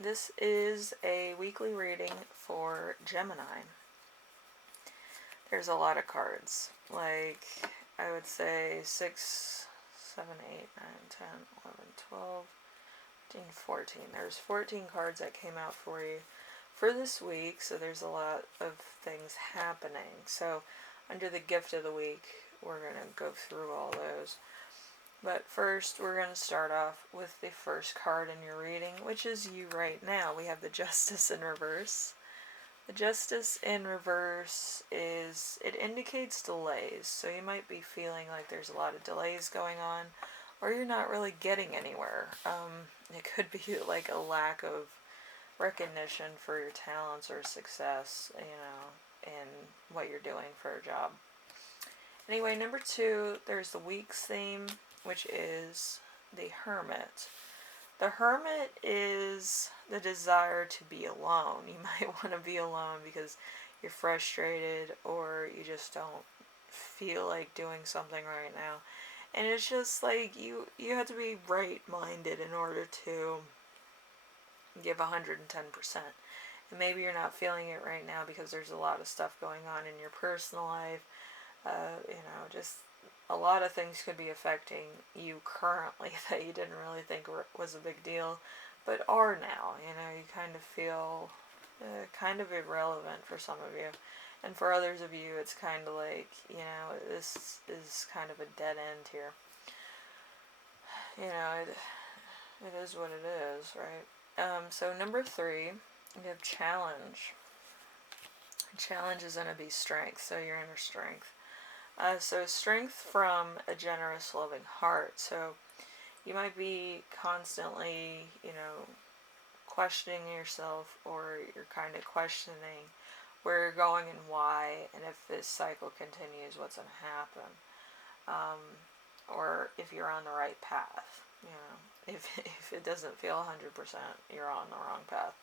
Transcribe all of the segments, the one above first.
This is a weekly reading for Gemini. There's a lot of cards. Like, I would say 6, 7, 8, 9, 10, 11, 12, 13, 14. There's 14 cards that came out for you for this week, so there's a lot of things happening. So, under the gift of the week, we're going to go through all those. But first, we're going to start off with the first card in your reading, which is you right now. We have the Justice in reverse. The Justice in reverse it indicates delays. So you might be feeling like there's a lot of delays going on, or you're not really getting anywhere. It could be like a lack of recognition for your talents or success, in what you're doing for a job. Anyway, number 2, there's the week's theme, which is the Hermit. The Hermit is the desire to be alone. You might want to be alone because you're frustrated or you just don't feel like doing something right now. And it's just like you have to be right-minded in order to give 110%. And maybe you're not feeling it right now because there's a lot of stuff going on in your personal life. Just a lot of things could be affecting you currently that you didn't really think was a big deal, but are now. You kind of feel kind of irrelevant for some of you. And for others of you, it's kind of like, this is kind of a dead end here. It is what it is, right? So number 3, we have challenge. Challenge is going to be strength, so your inner strength. So strength from a generous, loving heart. So you might be constantly, questioning yourself, or you're kind of questioning where you're going and why, and if this cycle continues, what's going to happen, or if you're on the right path. If it doesn't feel 100%, you're on the wrong path.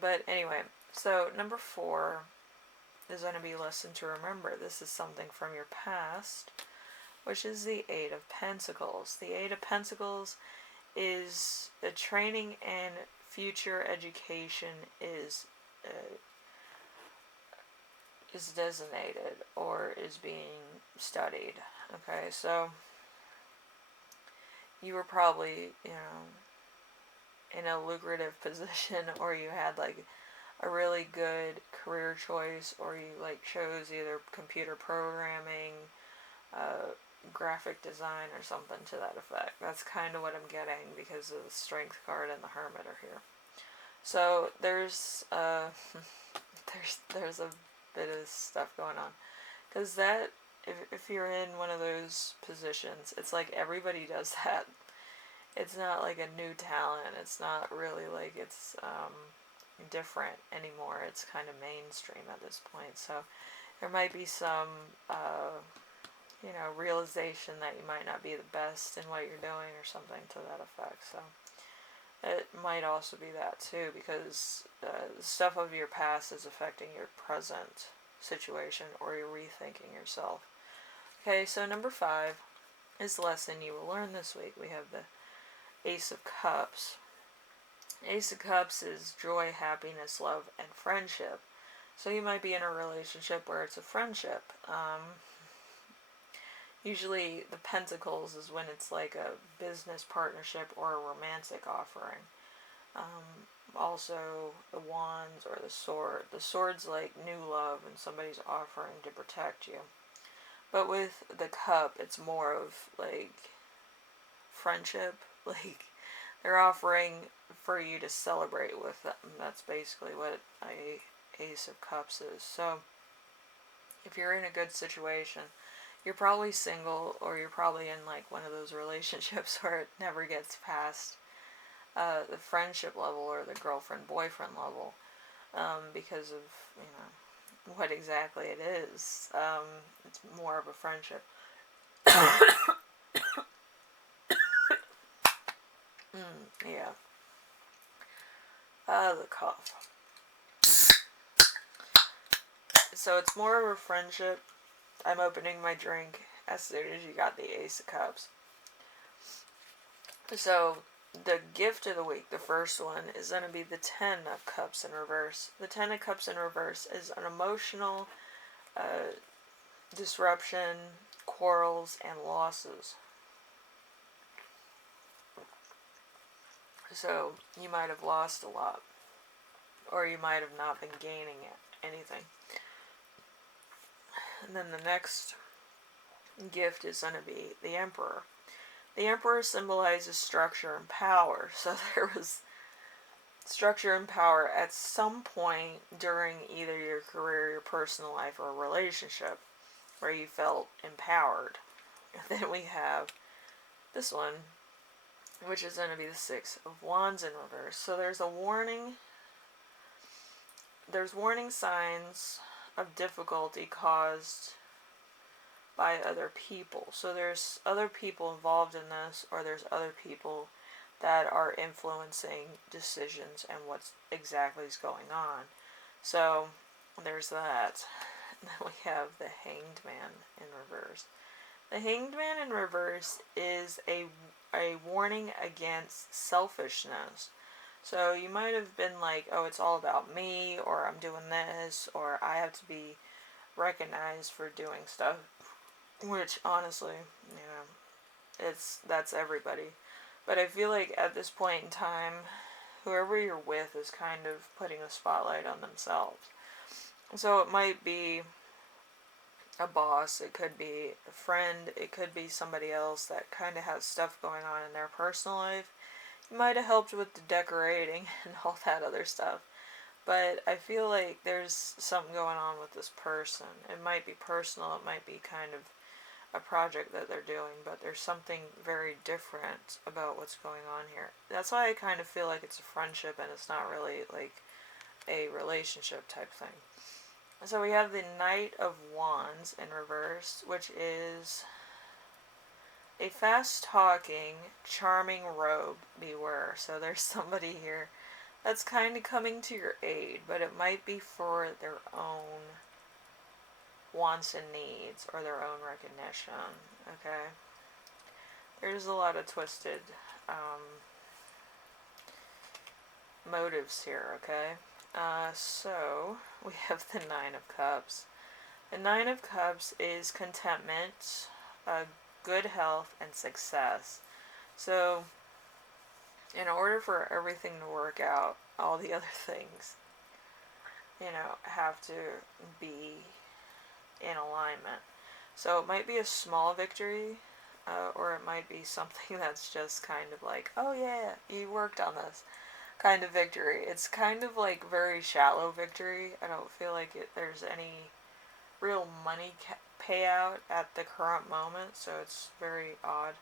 But anyway, so number 4 is going to be a lesson to remember. This is something from your past, which is the 8 of Pentacles. The 8 of Pentacles is a training and future education is designated or is being studied. Okay, so you were probably, in a lucrative position, or you had like a really good career choice, or you like chose either computer programming, graphic design, or something to that effect. That's kind of what I'm getting because of the Strength card and the Hermit are here. So there's there's a bit of stuff going on, because that if you're in one of those positions, it's like everybody does that. It's not like a new talent. It's not really like it's different anymore. It's kind of mainstream at this point. So there might be some realization that you might not be the best in what you're doing or something to that effect. So it might also be that too, because the stuff of your past is affecting your present situation, or you're rethinking yourself. Okay, so number 5 is the lesson you will learn this week. We have the Ace of Cups. Ace of Cups is joy, happiness, love, and friendship. So you might be in a relationship where it's a friendship. Usually the Pentacles is when it's like a business partnership or a romantic offering. Also the Wands or the Sword. The Sword's like new love and somebody's offering to protect you. But with the Cup, it's more of like friendship. Like they're offering for you to celebrate with them. That's basically what a Ace of Cups is. So if you're in a good situation, you're probably single, or you're probably in like one of those relationships where it never gets past the friendship level or the girlfriend-boyfriend level, because of what exactly it is. It's more of a friendship. Yeah. The cough. So it's more of a friendship. I'm opening my drink as soon as you got the Ace of Cups. So the gift of the week, the first one, is going to be the Ten of Cups in reverse. The Ten of Cups in reverse is an emotional disruption, quarrels, and losses. So you might have lost a lot, or you might have not been gaining anything. And then the next gift is going to be the Emperor. The Emperor symbolizes structure and power. So there was structure and power at some point during either your career, your personal life, or a relationship where you felt empowered. And then we have this one, which is going to be the Six of Wands in reverse. So there's a warning. There's warning signs of difficulty caused by other people. So there's other people involved in this, or there's other people that are influencing decisions and what exactly is going on. So there's that. And then we have the Hanged Man in reverse. The Hanged Man in reverse is a warning against selfishness. So you might have been like, oh, it's all about me, or I'm doing this, or I have to be recognized for doing stuff. Which, honestly, that's everybody. But I feel like at this point in time, whoever you're with is kind of putting a spotlight on themselves. So it might be a boss, it could be a friend, it could be somebody else that kind of has stuff going on in their personal life. You might have helped with the decorating and all that other stuff. But I feel like there's something going on with this person. It might be personal, it might be kind of a project that they're doing, but there's something very different about what's going on here. That's why I kind of feel like it's a friendship and it's not really like a relationship type thing. So we have the Knight of Wands in reverse, which is a fast-talking, charming rogue. Beware. So there's somebody here that's kind of coming to your aid, but it might be for their own wants and needs or their own recognition. Okay, there's a lot of twisted motives here. Okay, so we have the Nine of Cups. The Nine of Cups is contentment, good health, and success. So in order for everything to work out, all the other things, have to be in alignment. So it might be a small victory, or it might be something that's just kind of like, oh yeah, you worked on this kind of victory. It's kind of like very shallow victory. I don't feel like there's any real money payout at the current moment, so it's very odd.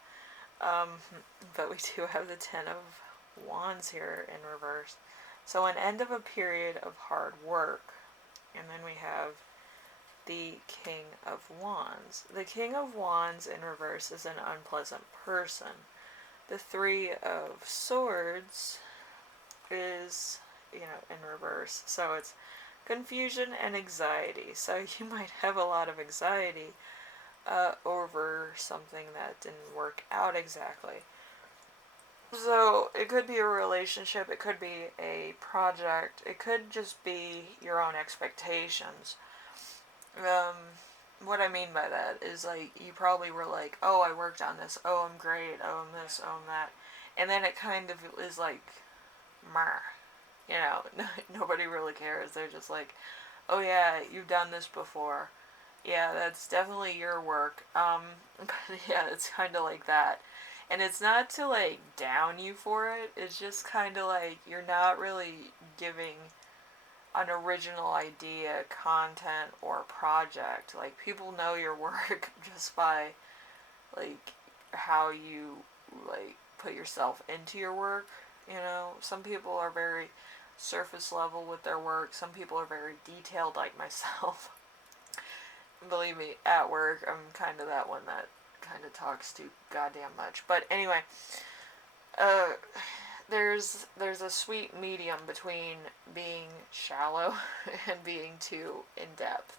But we do have the Ten of Wands here in reverse. So an end of a period of hard work. And then we have the King of Wands. The King of Wands in reverse is an unpleasant person. The Three of Swords is, in reverse. So it's confusion and anxiety. So you might have a lot of anxiety over something that didn't work out exactly. So it could be a relationship, it could be a project, it could just be your own expectations. What I mean by that is, like, you probably were like, oh, I worked on this, oh, I'm great, oh, I'm this, oh, I'm that. And then it kind of is like, nobody really cares. They're just like, oh yeah, you've done this before. Yeah, that's definitely your work. But yeah, it's kind of like that. And it's not to, like, down you for it. It's just kind of like you're not really giving an original idea, content, or project. Like, people know your work just by, like, how you, like, put yourself into your work. Some people are very surface level with their work. Some people are very detailed, like myself. Believe me, at work, I'm kind of that one that kind of talks too goddamn much. But anyway, there's a sweet medium between being shallow and being too in-depth.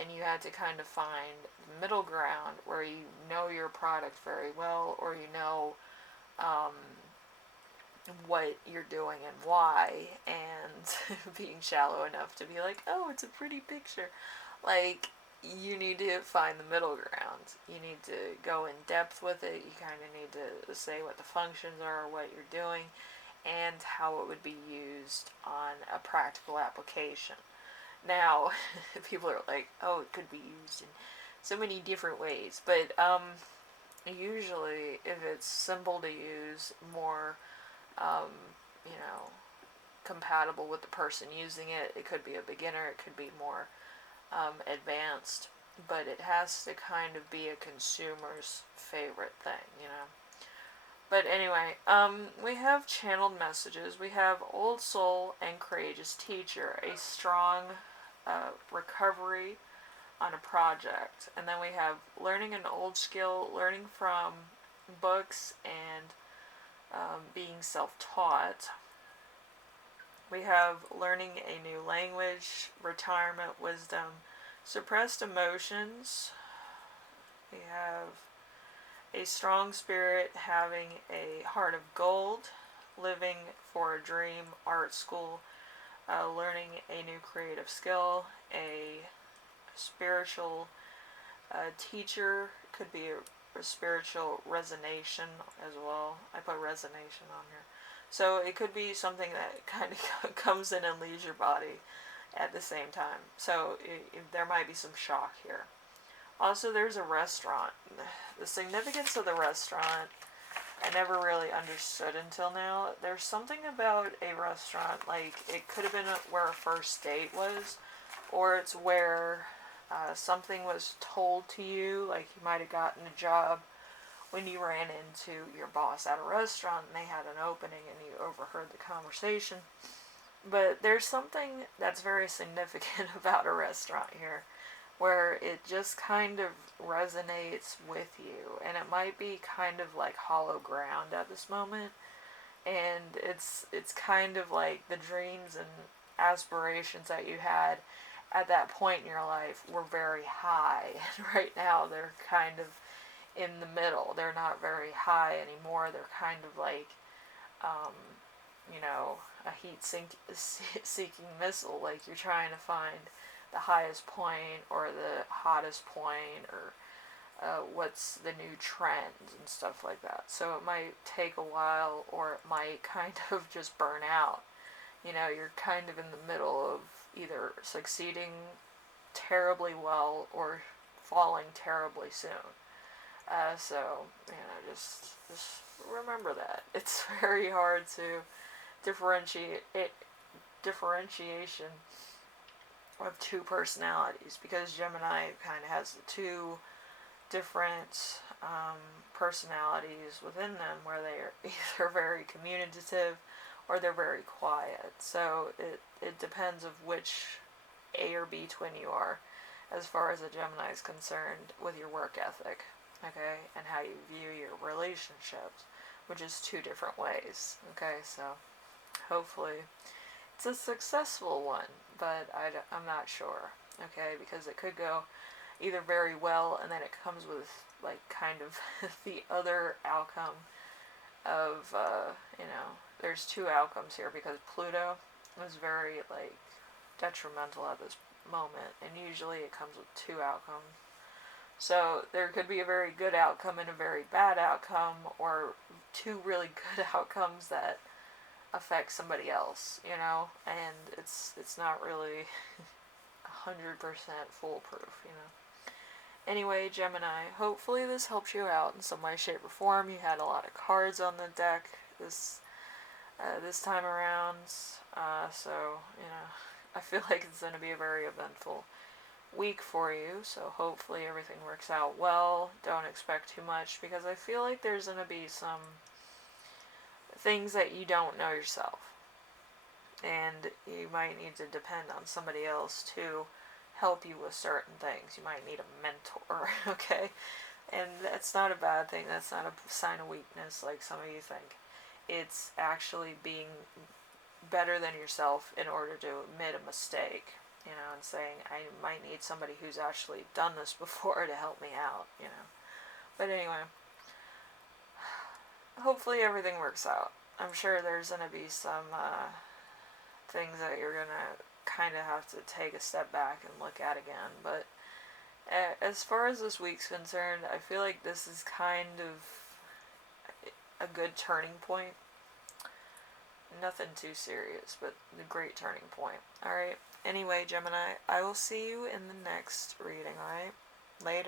And you had to kind of find the middle ground where you know your product very well, or what you're doing and why, and being shallow enough to be like, oh, it's a pretty picture. Like, you need to find the middle ground. You need to go in depth with it. You kind of need to say what the functions are, what you're doing, and how it would be used on a practical application. Now, people are like, oh, it could be used in so many different ways, but usually, if it's simple to use, more, um, you know, compatible with the person using it, it could be a beginner, it could be more advanced, but it has to kind of be a consumer's favorite thing, you know. But anyway, we have channeled messages. We have Old Soul and Courageous Teacher, a strong recovery on a project. And then we have learning an old skill, learning from books, and being self-taught. We have learning a new language, retirement, wisdom, suppressed emotions. We have a strong spirit, having a heart of gold, living for a dream, art school, learning a new creative skill, a spiritual teacher, could be a spiritual resonation as well. I put resonation on here. So it could be something that kind of comes in and leaves your body at the same time. So there might be some shock here. Also, there's a restaurant. The significance of the restaurant, I never really understood until now. There's something about a restaurant, like it could have been where a first date was, or it's where something was told to you, like you might have gotten a job when you ran into your boss at a restaurant and they had an opening and you overheard the conversation. But there's something that's very significant about a restaurant here, where it just kind of resonates with you, and it might be kind of like hollow ground at this moment, and it's kind of like the dreams and aspirations that you had at that point in your life were very high, and right now they're kind of in the middle. They're not very high anymore. They're kind of like, you know, a heat-seeking missile. Like you're trying to find the highest point or the hottest point, or what's the new trend and stuff like that. So it might take a while, or it might kind of just burn out. You know, you're kind of in the middle of either succeeding terribly well or falling terribly soon. So, you know, just remember that. It's very hard to differentiation of two personalities, because Gemini kind of has the two different personalities within them, where they are either very communicative or they're very quiet. So it depends of which A or B twin you are, as far as a Gemini is concerned, with your work ethic, okay, and how you view your relationships, which is two different ways, okay. So hopefully it's a successful one, but I'm not sure, okay, because it could go either very well, and then it comes with like kind of the other outcome of you know, there's two outcomes here, because Pluto is very like detrimental at this moment, and usually it comes with two outcomes. So there could be a very good outcome and a very bad outcome, or two really good outcomes that affect somebody else, you know, and it's not really 100% foolproof, you know. Anyway, Gemini, hopefully this helps you out in some way, shape, or form. You had a lot of cards on the deck this time around, so, you know, I feel like it's going to be a very eventful week for you, so hopefully everything works out well. Don't expect too much, because I feel like there's going to be some things that you don't know yourself, and you might need to depend on somebody else to help you with certain things. You might need a mentor, okay? And that's not a bad thing. That's not a sign of weakness like some of you think. It's actually being better than yourself in order to admit a mistake, you know, and saying, I might need somebody who's actually done this before to help me out, you know. But anyway, hopefully everything works out. I'm sure there's going to be some things that you're going to kind of have to take a step back and look at again. But as far as this week's concerned, I feel like this is kind of a good turning point. Nothing too serious, but a great turning point. Alright, anyway, Gemini, I will see you in the next reading, alright? Later.